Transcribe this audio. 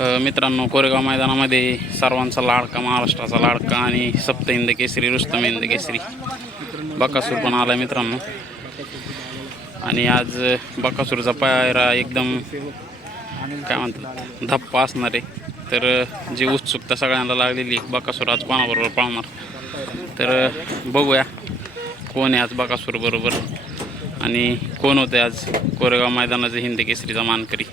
मित्रांनो कोरेगाव मैदानामध्ये सर्वांचा लाडका महाराष्ट्राचा लाडका आणि सप्त इंद केसरी रुस्तम हिंद केसरी. बकासूर पण आला मित्रांनो. आणि आज बकासूरचा पायरा एकदम काय म्हणतात धप्पा असणार आहे. तर जी उत्सुकता सगळ्यांना लागलेली बकासूर आज कोणाबरोबर पाळणार? तर बघूया कोण आहे आज बकासूर बरोबर. आणि कोण होते आज कोरेगाव मैदानाचे हिंद केसरीचा मानकरी?